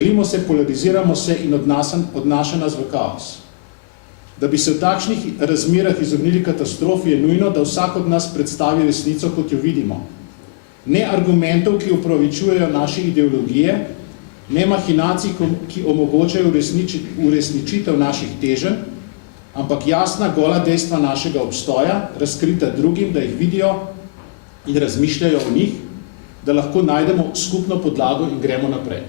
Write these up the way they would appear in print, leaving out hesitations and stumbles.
Delimo se, polariziramo se in odnaša nas v kaos. Da bi se v takšnih razmerah izognili katastrofi, je nujno, da vsak od nas predstavi resnico, kot jo vidimo. Ne argumentov, ki upravičujejo naše ideologije, ne mahinacij, ki omogočajo uresničitev naših teženj, ampak jasna, gola dejstva našega obstoja, razkrita drugim, da jih vidijo in razmišljajo o njih, da lahko najdemo skupno podlago in gremo naprej.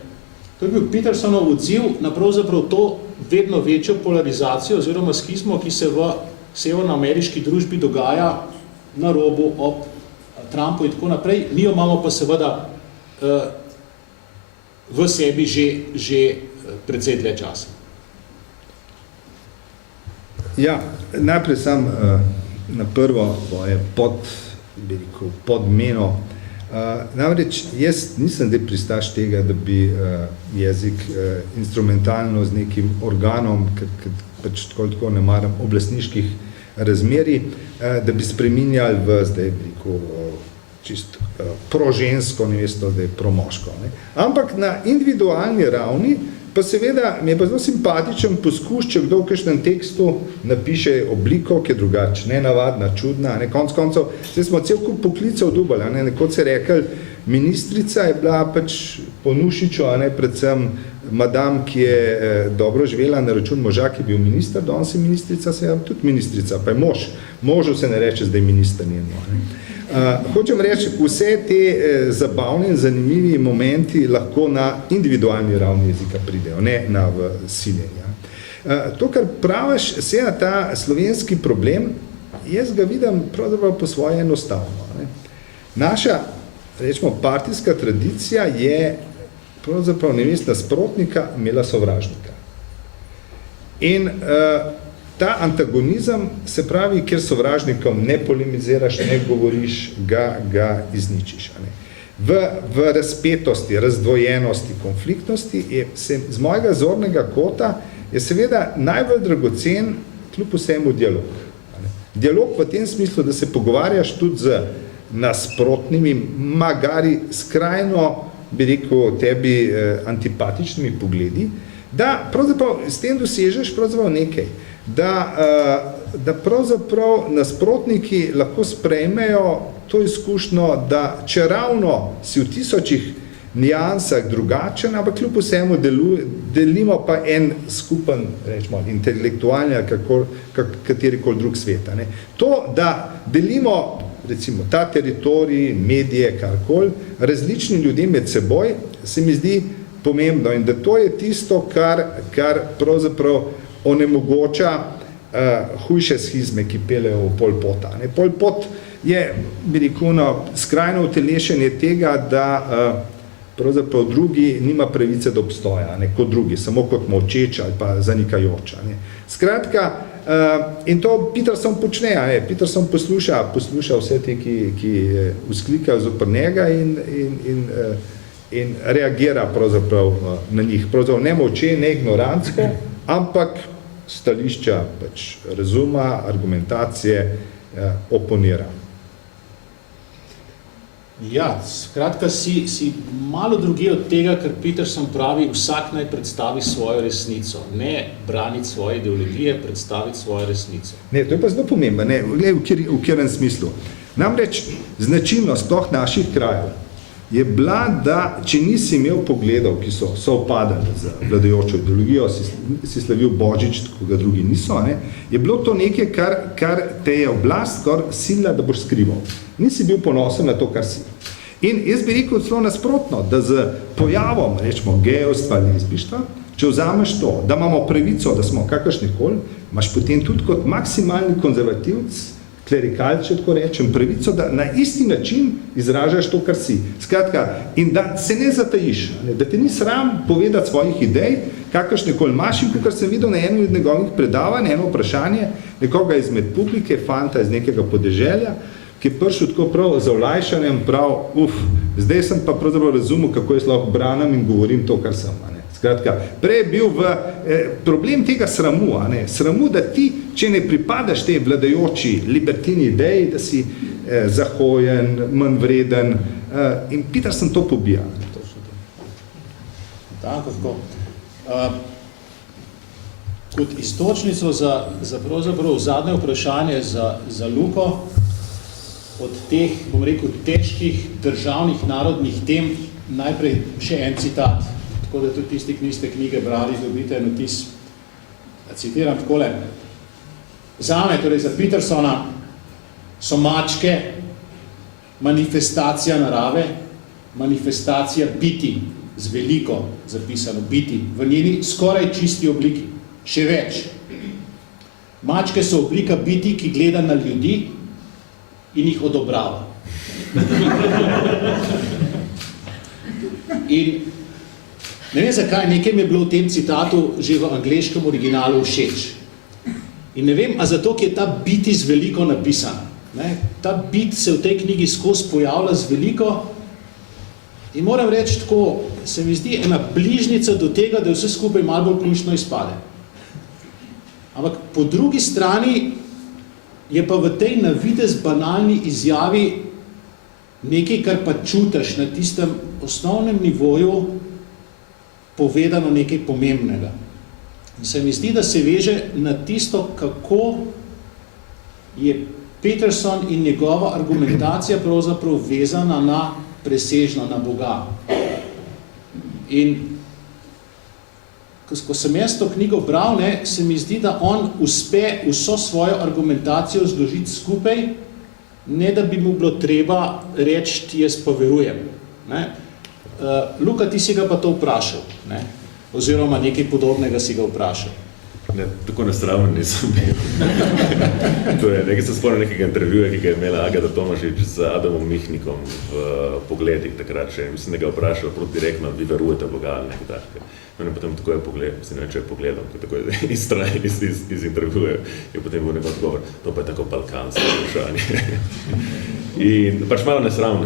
To je bil Petersonov odziv na pravzaprav to vedno večjo polarizacijo oziroma schizmo, ki se v severnoameriški družbi dogaja na robu ob Trumpu in tako naprej. Mi jo imamo pa seveda v sebi že precej dlje časa. Ja, najprej sam na prvo je podmeno. Namreč jaz nisem zdaj pristaš tega, da bi jezik instrumentalno z nekim organom, ker pač tako ne maram oblastniških razmerij, da bi spreminjali v zdaj čist prožensko namesto, da je promoško. Ampak na individualni ravni pa seveda mi je pa zelo simpatičen poskus, če kdo v kakšnem tekstu napiše obliko, ki je drugače, nenavadna, čudna, konec koncev, zdaj smo cel kup poklicev dubali, nekod se rekel, ministrica je bila pač po Nušiču, predvsem madam, ki je dobro živela na račun moža, ki je bil minister, danes je ministrica, se je tudi ministrica, pa je mož. Možu se ne reče zdaj minister njeno. Hočem reči, vse te zabavne in zanimivi momenti lahko na individualni ravni jezika pridejo, ne na siljenja. To, kar praviš, se na ta slovenski problem, jaz ga vidim pravzaprav po svoje enostavno. Naša, rečemo, partijska tradicija je pravzaprav namesto nasprotnika imela sovražnika. In ta antagonizem, se pravi, kjer sovražnikom ne polemiziraš, ne govoriš, ga izničiš. V razpetosti, razdvojenosti, konfliktnosti z mojega zornega kota je seveda najbolj dragocen kljub vsemu dialog. Dialog v tem smislu, da se pogovarjaš tudi z nasprotnimi, magari skrajno, bi rekel, tebi antipatičnimi pogledi, da pravzaprav s tem dosežeš pravzaprav nekaj. Da pravzaprav nasprotniki lahko sprejmejo to izkušnjo, da če ravno si v tisočih nijansah drugačen, ampak kljub vsemu delimo pa en skupen, rečemo, intelektualni ali katerikoli drug sveta. To, da delimo recimo ta teritorij, medije, karkoli, različni ljudje med seboj, se mi zdi pomembno in da to je tisto, kar pravzaprav onemogoča hujše schizme, ki pelejo v Pol Pota. Pol Pot je, bi rekel, skrajno utelešenje tega, da pravzaprav drugi nima pravice do obstoja, kot drugi, samo kot molčeč ali pa zanikajoč. Skratka, in to Peterson počne, Peterson posluša vse te, ki vzklikajo zoper njega in reagira pravzaprav na njih. Pravzaprav ne molče, ne ignorantsko, ampak stališča pač razuma, argumentacije oponira. Ja, skratka si malo drugi od tega, kar Peterson pravi, vsak naj predstavi svojo resnico, ne braniti svoje ideologije, predstaviti svojo resnico. Ne, to je pa zelo pomembno, v katerem smislu. Namreč značilnost sploh naših krajev je bila, da če nisi imel pogledov, ki so sovpadali z vladajočo ideologijo, si slavil Božič, tako ga drugi niso, je bilo to nekaj, kar te je oblast skoraj silila, da boš skrival. Nisi bil ponosen na to, kar si. In jaz bi rekel celo nasprotno, da z pojavom, rečemo, gejevstva ali lezbištva, če vzameš to, da imamo pravico, da smo kakršnikoli, imaš potem tudi kot maksimalni konzervativc, klerikal, če tako rečem, pravico, da na isti način izražaš to, kar si. Skratka, in da se ne zatajiš, da te ni sram povedati svojih idej, kakršnekoli imaš, in kakor sem videl na enem od njegovih predavanj, eno vprašanje nekoga izmed publike, fanta iz nekega podeželja, ki je prišel tako prav za olajšanjem, prav, zdaj sem pa pravzaprav razumel, kako jaz lahko branim in govorim to, kar sem. Skratka, prej je bil problem tega sramu, sramu, da ti, če ne pripadaš tej vladajoči libertini ideji, da si zahojen, manj vreden, in Peterson to pobija. tako. Kot istočnico za pravzaprav zadnje vprašanje za Luko, od teh, bom rekel, težkih državnih narodnih tem, najprej še en citat, tako da tudi tisti, ki niste knjige brali, dobite en vtis. Citiram takole. Zame, torej za Petersona, so mačke manifestacija narave, manifestacija biti, z veliko zapisano biti, v njeni skoraj čisti obliki. Še več. Mačke so oblika biti, ki gleda na ljudi in jih odobrava. In ne vem zakaj, nekaj mi je bilo v tem citatu že v angleškem originalu všeč. In ne vem, a zato, ki je ta biti z veliko napisana. Ne? Ta bit se v tej knjigi skozi pojavlja z veliko in moram reči tako, se mi zdi ena bližnica do tega, da vse skupaj malo bolj ključno izpade. Ampak po drugi strani je pa v tej navidez banalni izjavi nekaj, kar pa čutiš na tistem osnovnem nivoju povedano nekaj pomembnega. In se mi zdi, da se veže na tisto, kako je Peterson in njegova argumentacija pravzaprav vezana na presežno, na Boga. In ko sem jaz to knjigo bral, se mi zdi, da on uspe vso svojo argumentacijo zložiti skupaj, ne da bi mu bilo treba reči, jaz pa verujem. Luka, ti si ga pa to vprašal, ne? Oziroma nekaj podobnega si ga vprašal. Ne, tako nesraven nisem bil. Nekaj se spomnim nekega intervjuja, ki ga je imela Agata Tomašič z Adamom Mihnikom v Pogledih takrat še. Mislim, da ga vprašal prav direktno, vi verujete Boga ali nekaj takega. No, potem tako je pogledal, mislim, ne vem, če je pogledal, tako je iz intervjuja je potem bil nekaj odgovor, to pa je tako balkansko vprašanje. In pač malo nesravno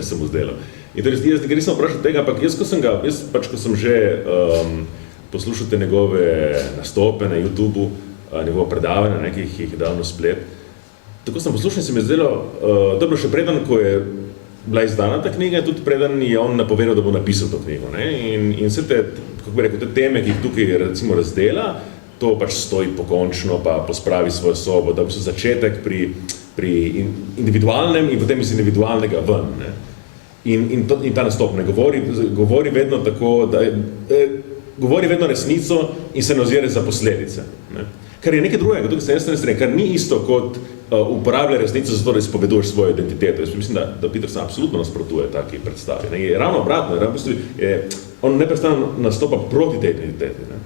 se mu zdelo. In torej, jaz nisem vprašal tega, ampak jaz, ko sem že poslušal te njegove nastope na YouTubeu, njegovo predavanje, nekih jih dal na splet. Tako sem poslušal in se mi je zdelo, dobro, še preden, ko je bila izdana ta knjiga, tudi preden je on napovedal, da bo napisal to knjigo. Ne? In vse te, kako bi rekel, te teme, ki jih tukaj recimo razdela, to pač stoji pokončno, pa pospravi svojo sobo, da bi so začetek pri individualnem in potem iz individualnega ven. Ne? In ta nastop ne govori vedno tako, da govori vedno resnico in se ne ozira za posledice. Ne? Kar je nekaj drugega, tukaj se ne strani, kar ni isto kot uporablja resnico zato, da izpoveduješ svojo identiteto. Jaz mislim, da Peterson absolutno nasprotuje taki predstavi. Ne? Je ravno obratno, on neprestano nastopa proti tej identiteti. Ne?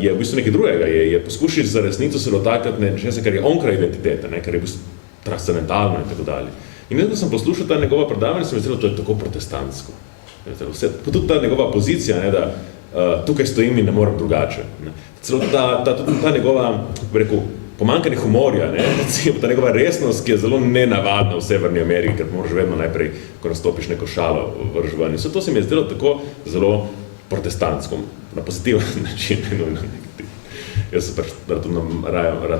Je v bistvu nekaj drugega, je poskušati za resnico se dotakati nečesa, kar je onkraj identitete, ne? Kar je v bistvu transcendentalno in tako dalje. In ko sem poslušal ta njegova predavanja, sem mislil, da to je tako protestantsko. Tudi ta njegova pozicija, ne, da tukaj stojim in ne morem drugače. Ne. Celo ta njegova, rekel, pomanjkanje humorja, ne, ta njegova resnost, ki je zelo nenavadna v Severni Ameriki, ker moraš vedno najprej, ko nastopiš neko šalo vrž ven. In vse to se mi je zdelo tako zelo protestantsko, na pozitiven način, nujno negativno. Jaz se pač rad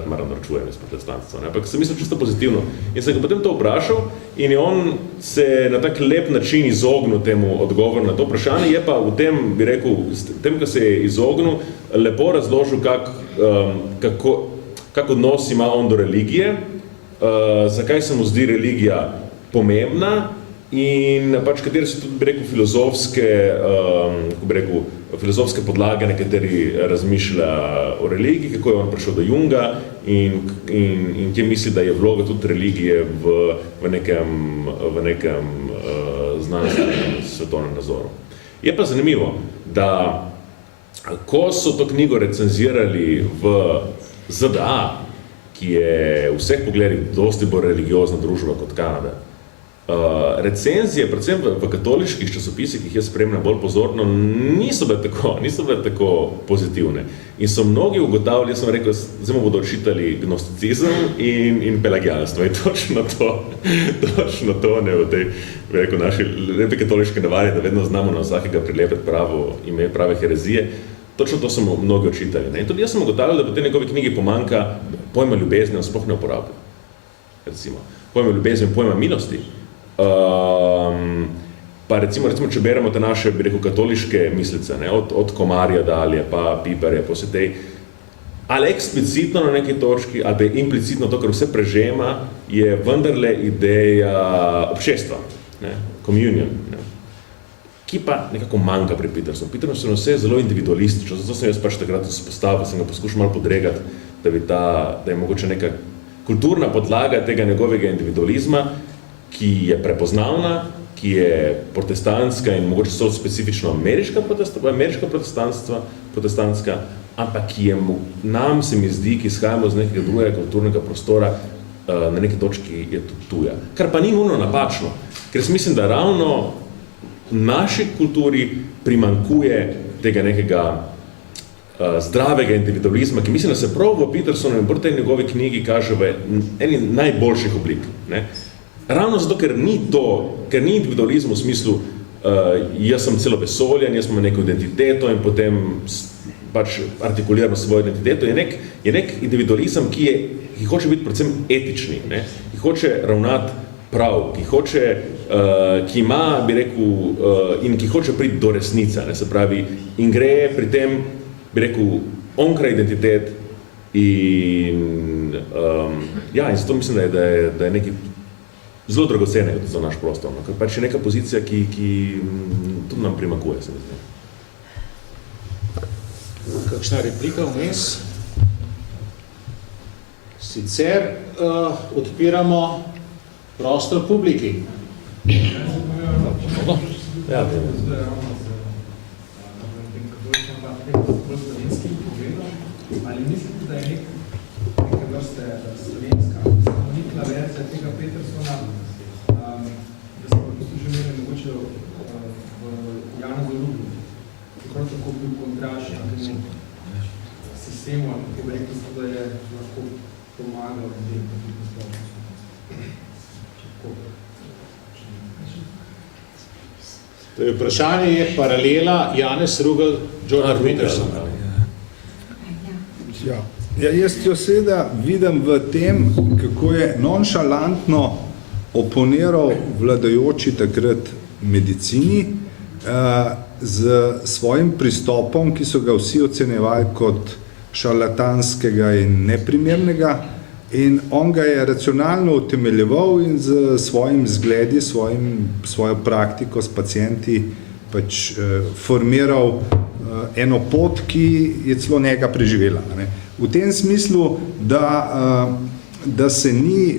malo naročujem iz protestantstva, ampak sem mislil čisto pozitivno. In sem ga potem to vprašal in je on se na tak lep način izognil temu odgovoru na to vprašanje, je pa v tem, bi rekel, tem, ko se je izognil, lepo razložil, kak odnos ima on do religije, zakaj se mu zdi religija pomembna in pač katere so tudi, bi rekel, filozofske podlage, na kateri razmišlja o religiji, kako je on prišel do Junga in kje misli, da je vloga tudi religije v nekem znanstvenem svetovnem nazoru. Je pa zanimivo, da ko so to knjigo recenzirali v ZDA, ki je v vseh pogledih dosti bolj religiozna družba kot Kanada, recenzije, predvsem v katoliških časopisih, ki jih jaz spremljam bolj pozorno, niso bile tako pozitivne. In so mnogi ugotavljali, jaz sem rekel, zdaj mu bodo očitali gnosticizem in pelagijanstvo. In točno to ne v tej, bi rekel, naši lepe katoliške navadi, da vedno znamo na vsakega prilepiti pravo ime, prave herezije. Točno to so mu mnogi očitali. Ne? In tudi jaz sem ugotavljal, da v tej njegovi knjigi pomanjka pojma ljubezni, on sploh ne uporablja. Recimo, pojma ljubezni in pojma milosti. Pa recimo, če beremo te naše, bi rekel, katoliške mislice, ne, od Komarja dalje, pa Piperja, pa vse tej, ali eksplicitno na neki točki, ali pa implicitno to, kar vse prežema, je vendarle ideja obšestva, ne, communion, ne, ki pa nekako manjka pri Petersonu. Peterson je vse zelo individualistično, zato sem jaz pač takrat spostavil, sem ga poskušal malo podregati, da je mogoče neka kulturna podlaga tega njegovega individualizma, ki je prepoznavna, ki je protestantska in mogoče so specifično ameriška protestantska, ampak ki je nam, se mi zdi, ki izhajamo z nekega drugega kulturnega prostora, na neki točki je tudi tuja. Kar pa ni nujno napačno, ker mislim, da ravno v naši kulturi primanjkuje tega nekega zdravega individualizma, ki mislim, da se prav v Petersonu in v tej njegovi knjigi kaže v eni najboljših oblik. Ne? Ravno zato, ker ni individualizm v smislu, jaz sem celo vesoljen, jaz imam neko identiteto in potem pač artikuliramo svojo identiteto, je nek individualizem, ki hoče biti predvsem etični, ne? Ki hoče ravnati prav, ki ima, bi rekel, in ki hoče priti do resnice, ne? Se pravi, in gre pri tem, bi rekel, onkraj identitet in in zato mislim, da je nekaj zelo dragocenega za naš prostor, no? Ker pač je neka pozicija, ki tudi nam primakuje, se mi zdi. Kakšna replika vmes? Sicer odpiramo prostor publiki. Ja, ali mislite, da je neke vrste slovenska, stanovitla verzija tega Petersona, da se pa tudi že imeli mogoče v Janezu Rubu, kako tako bil kontrast temu sistemu, ki bi rekel, da je lahko pomagal ljudem, da bi postavljal. To je vprašanje, je paralela Janez Rugel, Jordan Peterson. Jaz jo seveda vidim v tem, kako je nonšalantno oponiral vladajoči takrat medicini z svojim pristopom, ki so ga vsi ocenjevali kot šarlatanskega in neprimernega, in on ga je racionalno utemeljeval in z svojim zgledi, svojo praktiko s pacienti pač formiral eno pot, ki je celo njega preživela. Ne. V tem smislu, da se ni,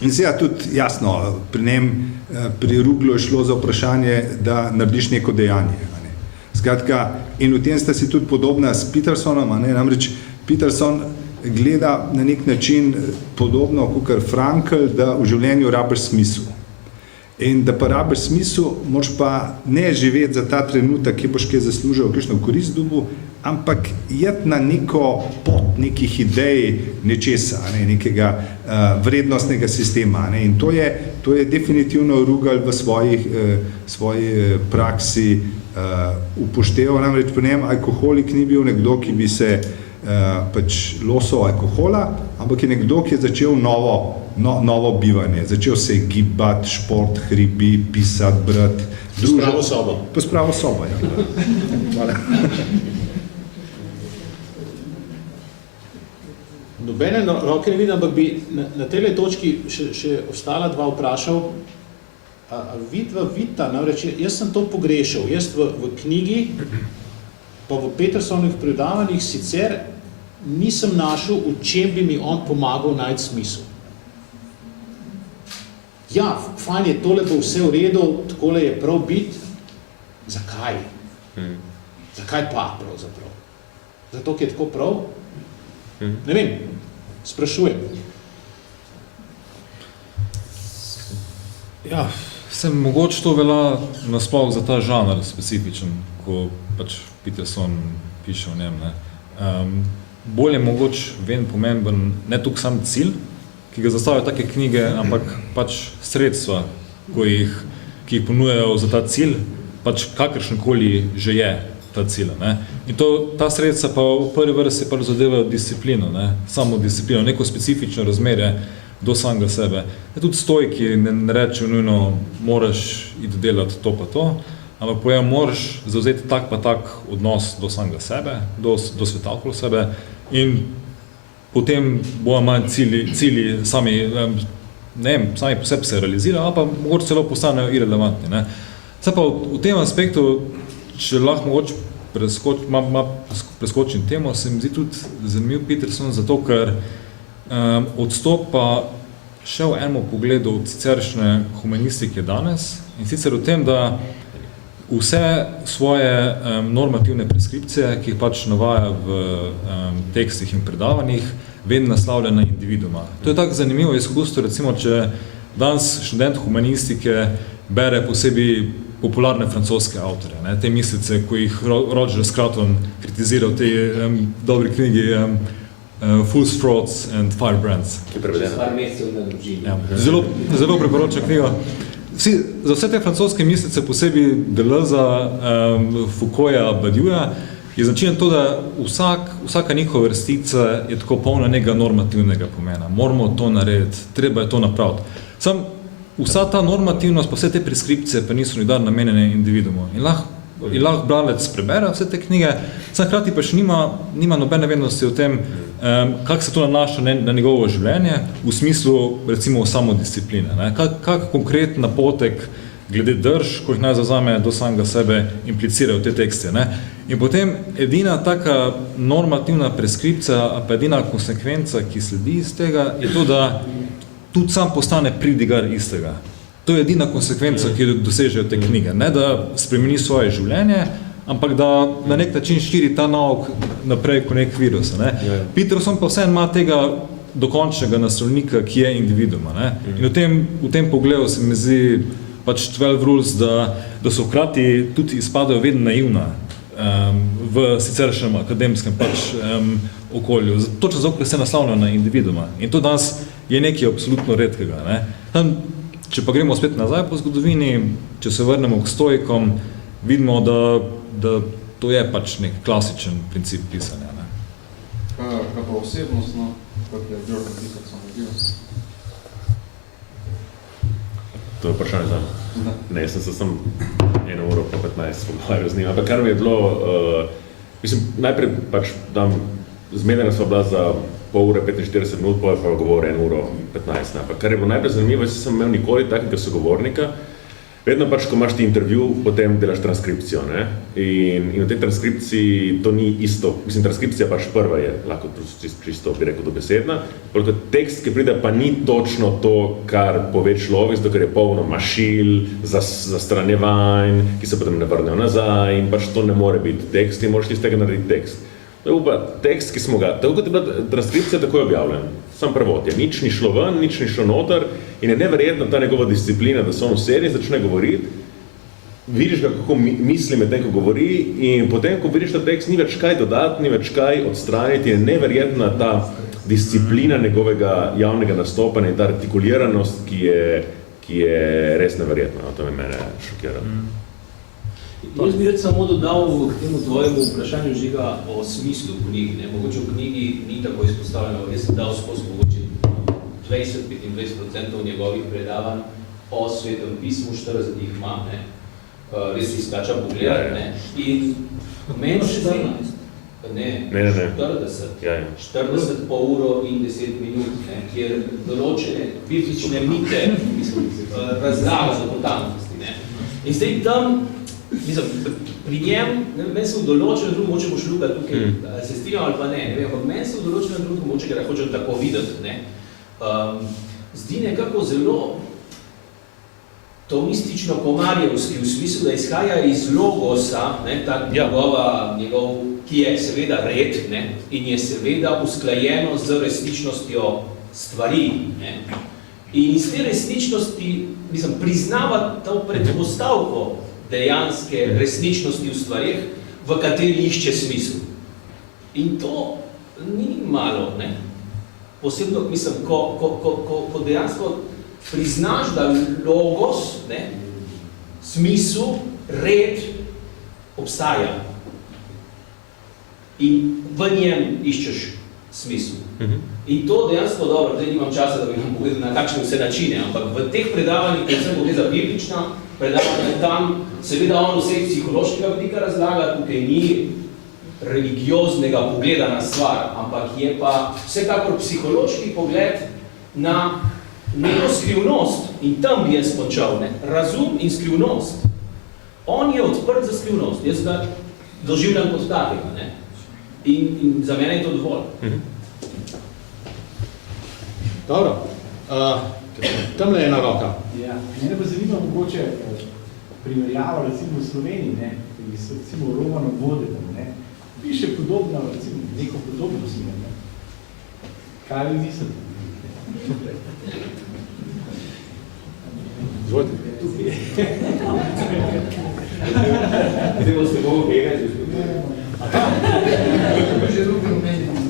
in seveda tudi jasno, pri njem, pri Ruglu je šlo za vprašanje, da narediš neko dejanje. Ne. Skratka, in v tem sta si tudi podobna s Petersonom, ne, namreč Peterson gleda na nek način podobno kot Frankl, da v življenju rabiš smisel. In da pa rabiš smisel, moraš pa ne živeti za ta trenutek, ki boš kaj zaslužil, kakšno korist dobil, ampak jeti na neko pot nekih idej nečesa, ne, nekega vrednostnega sistema. Ne. In to je definitivno Rugel v svoji praksi upošteval. Namreč pri njem alkoholik ni bil nekdo, ki bi se pač losal alkohola, ampak je nekdo, ki je začel novo bivanje. Začel se gibati, šport, hribi, pisati, brati. Pospravo sobo. Pospravo sobo, ja. Hvala. Nobene roke ne vidim, ampak bi na tej točki še ostala dva vprašal. A vidita, namreč jaz sem to pogrešal. Jaz v knjigi, pa v Petersovih predavanjih sicer nisem našel, v čem bi mi on pomagal najti smisel. Ja, fajn je, tole bo vse v redu, takole je prav biti. Zakaj? Zakaj pa pravzaprav? Zato, ker je tako prav? Ne vem, sprašujem. Ja, mogoče to velja nasploh za ta žanr specifičen, ko pač Peterson piše o njem. Bolj je mogoče ven pomemben ne tukaj sam cilj, ki ga zastavijo take knjige, ampak pač sredstva, ki jih ponujajo za ta cilj, pač kakršenkoli že je ta cilj. Ne? In ta sredstva pa v prvi vrsti pa zadevajo disciplino, ne? Samo disciplino, neko specifično razmerje, do samega sebe. Tudi stojki ne rečejo nujno, moraš iti delati to pa to, ampak pojem, moraš zavzeti tak pa tak odnos do samega sebe, do sveta okoli sebe in potem bojo manj cilji sami, sami po sebi se realizirajo, ali pa mogoče celo postanejo irelevantni. Ne. Zdaj pa v tem aspektu, če lahko mogoče preskočim temo, se mi zdi tudi zanimiv Peterson, zato ker odstopa še v enem pogledu od siceršnje humanistike danes, in sicer v tem, da vse svoje normativne preskripcije, ki jih pač navaja v tekstih in predavanjih, vedno naslavlja na individuuma. To je tako zanimivo izkustvo, recimo, če danes študent humanistike bere posebej popularne francoske avtorje, ne, te mislice, ko jih Roger Scruton kritizira v tej dobri knjigi Fool's Frauds and Firebrands. Ki je prevedena. Par mesecev na družini. Ja, zelo priporočam knjigo. Za vse te francoske mislice, posebej Deleuza, Foucaulta, Badiouja, je značilno to, da vsaka njihova vrstica je tako polna nekega normativnega pomena. Moramo to narediti, treba je to napraviti. Vsa ta normativnost, pa vse te preskripcije pa niso nikdar namenjene individuumu. In lahko bralec prebere vse te knjige, hkrati pa še nima nobene vednosti o tem, kako se to nanaša na njegovo življenje, v smislu, recimo, samodiscipline. Ne? Kak konkreten napotek glede drž, ko jih naj zavzame do samega sebe, implicirajo te tekste. Ne? In potem edina taka normativna preskripcija, pa edina konsekvenca, ki sledi iz tega, je to, da tudi sam postane pridigar istega. To je edina konsekvenca, ki jo dosežejo te knjige. Ne, da spremeni svoje življenje, ampak da na nek način širi ta nauk naprej kot nek virus. Ne. Peterson pa vseeno ima tega dokončnega naslovnika, ki je individuuma. Ne. In v tem pogledu se mi zdi pač 12 Rules, da so hkrati tudi izpadajo vedno naivna v siceršnjem akademskem okolju. Točno zato, ker se naslavljajo na individuuma. In to danes je nekaj absolutno redkega. Ne. Če pa gremo spet nazaj po zgodovini, če se vrnemo k stoikom, vidimo, da to je pač nek klasičen princip pisanja. Ne. Kaj pa osebnostno, kot je Jordan Peterson naredil? To je vprašanje za me. Ne, jaz sem se sam 1 uro pa 15 pogovarjal z njim. Ampak kar mi je bilo, najprej pač dam, zmedena sva bila za pol ure 45 minut, pa govor 1 uro 15. Ampak kar je bilo najprej zanimivo, jaz sem imel nikoli takega sogovornika. Vedno pač, ko imaš ti intervju, potem delaš transkripcijo. Ne? In v tej transkripciji to ni isto. Transkripcija pač prva je, lahko čisto bi rekel dobesedna. Tekst, ki pride, pa ni točno to, kar pove človek, zato ker je polno mašil, zastranjevanj, ki se potem ne vrnejo nazaj in pač to ne more biti tekst in moraš iz tega narediti tekst. To je pa tekst, ki smo ga, tako kot je bila transkripcija, tako je objavljen. Sam prevod je, nič ni šlo ven, nič ni šlo noter in je neverjetna ta njegova disciplina, da se on v seriji začne govoriti, vidiš ga, kako misli med tem, ko govori in potem, ko vidiš ta tekst, ni več kaj dodati, ni več kaj odstraniti, je neverjetna ta disciplina njegovega javnega nastopanja in ta artikuliranost, ki je res neverjetna. To me mene šokira. Jaz bi samo dodal k temu tvojemu vprašanju, Žiga, o smislu knjigi. Ne? Mogoče v knjigi ni tako izpostavljeno, jaz sem dal skozi mogoče 20-25% njegovih predavanj o svetem pismu, 40 jih ima, ne? Res si skača pogledati. Ne? In meni 14. Ne, 40. Ja. 40 po uro in 10 minut, ne? Kjer določene biblične mite razlaga za potankosti. Ne? In zdaj tam, pri njem, meni se v določenem drugem, moče boš Luka tukaj, se strinjam ali pa ne, ampak meni se v določenem drugem, moče, ker hočem tako videti, ne, zdi nekako zelo tomistično komarjevski, v smislu, da izhaja iz logosa, ne, ta njegov, ki je seveda red, ne, in je seveda usklajeno z resničnostjo stvari, ne. In iz te resničnosti, priznava to predpostavko dejanske resničnosti v stvarih, v kateri išče smisel. In to ni malo, ne? Posebno, ko dejansko priznaš, da logos, ne, smisel, red obstaja. In v njem iščeš smislu. In to dejansko dobro, zdaj nimam časa, da bi vam povedal na kakšne vse načine, ampak v teh predavanjih, predvsem gre za biblična predavanja, tam seveda on vse psihološkega vidika razlaga, tukaj ni religioznega pogleda na stvar, ampak je pa vsekakor psihološki pogled na neko skrivnost in tam bi jaz končal, ne? Razum in skrivnost. On je odprt za skrivnost, jaz ga doživljam kot takega, ne? In za mene je to dovolj. Dobro, tamle je ena roka. Ja, mene pa zanima mogoče primerjava recimo v Sloveniji, ne, ki so recimo Romano Vodenom, ne, piše podobno, recimo, neko podobno smo, ne. Kaj vi mislite? Izvolite. Zdaj boste bogo gledati. Že drugi omenjamo.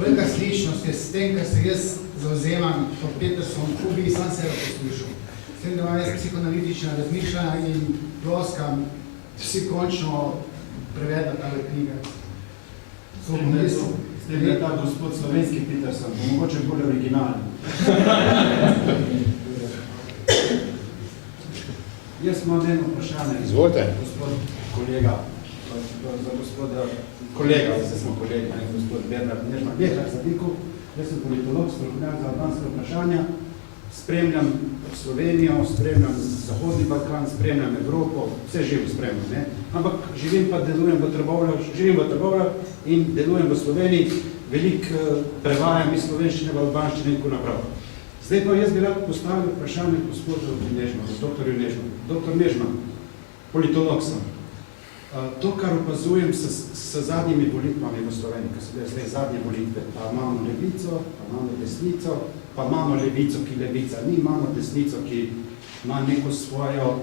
Velika sličnost je s tem, kar se jaz zauzemam kot Peterson, ko bi sam sebe poslušal. S tem, da imam jaz psihoanalitična razmišljanja in ploskam, vsi končno prevedla tale knjiga. Ste vi ta gospod slovenski Peterson, bo mogoče bolj originalni. Jaz imam eno vprašanje. Izvolite. Gospod kolega, za gospoda kolega, vse smo kolegi, gospod Bernard Nežman. Bernard Zadikov, jaz sem politolog, strokovnjak za albanska vprašanja, spremljam Slovenijo, spremljam Zahodni Balkan, spremljam Evropo, vse živo spremljam, ne? Ampak živim pa, delujem v Trbovljah in delujem v Sloveniji, veliko prevajam iz slovenščine v albanščine in tako naprej. Zdaj pa jaz bi rad postavil vprašanje gospodu Nežmanu, doktorju Nežmanu. Doktor Nežman, politolog sem. To, kar opazujem s zadnjimi volitvami v Sloveniji, ki so bile zdaj zadnje volitve, pa imamo levico, pa imamo desnico, pa imamo levico, ki levica ni, imamo desnico, ki ima neko svojo